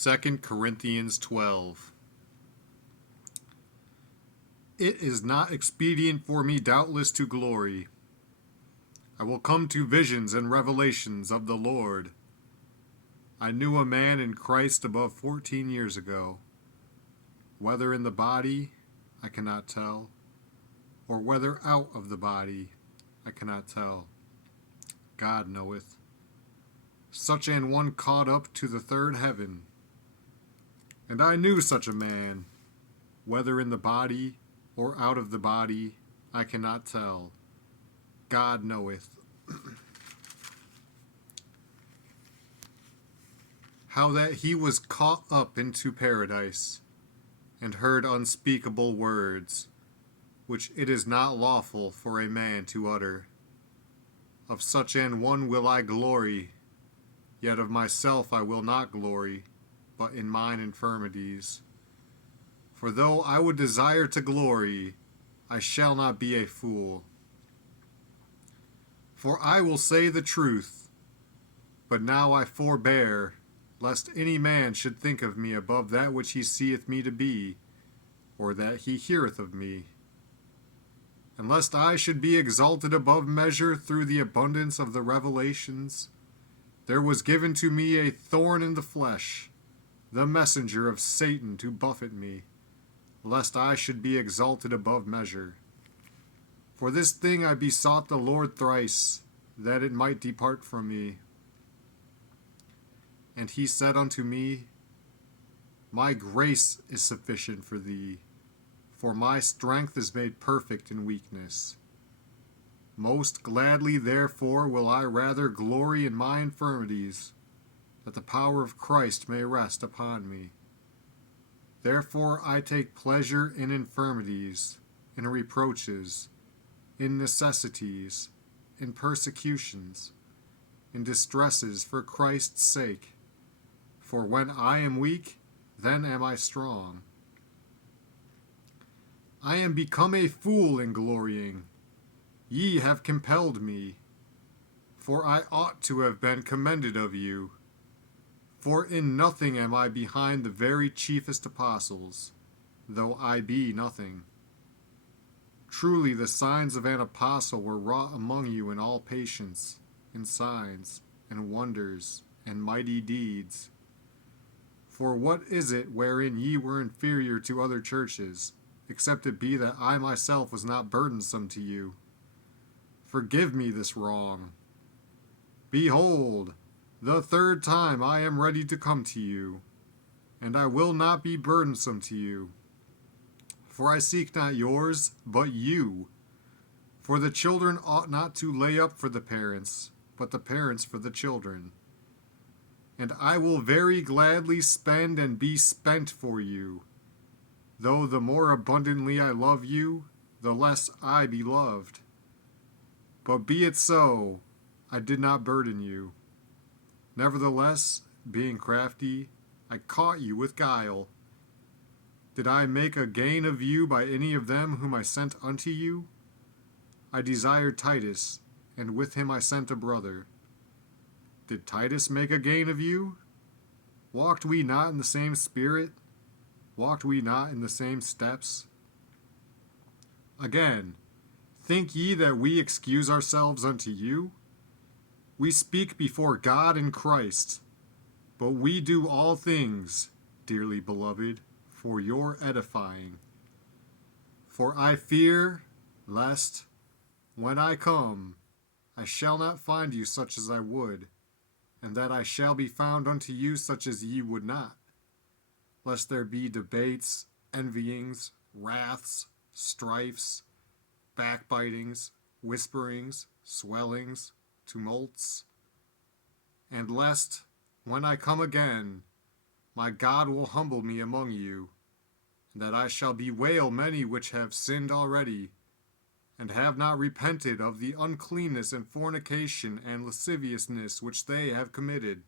2 Corinthians 12. It is not expedient for me doubtless to glory. I will come to visions and revelations of the Lord. I knew a man in Christ above 14 years ago. Whether in the body, I cannot tell, or whether out of the body, I cannot tell. God knoweth. Such an one caught up to the third heaven. And I knew such a man, whether in the body or out of the body, I cannot tell. God knoweth. How that he was caught up into paradise, and heard unspeakable words, which it is not lawful for a man to utter. Of such an one will I glory, yet of myself I will not glory, but in mine infirmities. For though I would desire to glory, I shall not be a fool. For I will say the truth, but now I forbear, lest any man should think of me above that which he seeth me to be, or that he heareth of me. And lest I should be exalted above measure through the abundance of the revelations, there was given to me a thorn in the flesh, the messenger of Satan to buffet me, lest I should be exalted above measure. For this thing I besought the Lord thrice, that it might depart from me. And he said unto me, My grace is sufficient for thee, for my strength is made perfect in weakness. Most gladly therefore will I rather glory in my infirmities, that the power of Christ may rest upon me. Therefore I take pleasure in infirmities, in reproaches, in necessities, in persecutions, in distresses for Christ's sake. For when I am weak, then am I strong. I am become a fool in glorying. Ye have compelled me. For I ought to have been commended of you. For in nothing am I behind the very chiefest apostles, though I be nothing. Truly the signs of an apostle were wrought among you in all patience, in signs, and wonders, and mighty deeds. For what is it wherein ye were inferior to other churches, except it be that I myself was not burdensome to you? Forgive me this wrong. Behold, the third time I am ready to come to you, and I will not be burdensome to you. For I seek not yours, but you. For the children ought not to lay up for the parents, but the parents for the children. And I will very gladly spend and be spent for you. Though the more abundantly I love you, the less I be loved. But be it so, I did not burden you. Nevertheless, being crafty, I caught you with guile. Did I make a gain of you by any of them whom I sent unto you? I desired Titus, and with him I sent a brother. Did Titus make a gain of you? Walked we not in the same spirit? Walked we not in the same steps? Again, think ye that we excuse ourselves unto you? We speak before God and Christ, but we do all things, dearly beloved, for your edifying. For I fear, lest, when I come, I shall not find you such as I would, and that I shall be found unto you such as ye would not, lest there be debates, envyings, wraths, strifes, backbitings, whisperings, swellings, tumults, and lest, when I come again, my God will humble me among you, and that I shall bewail many which have sinned already, and have not repented of the uncleanness and fornication and lasciviousness which they have committed.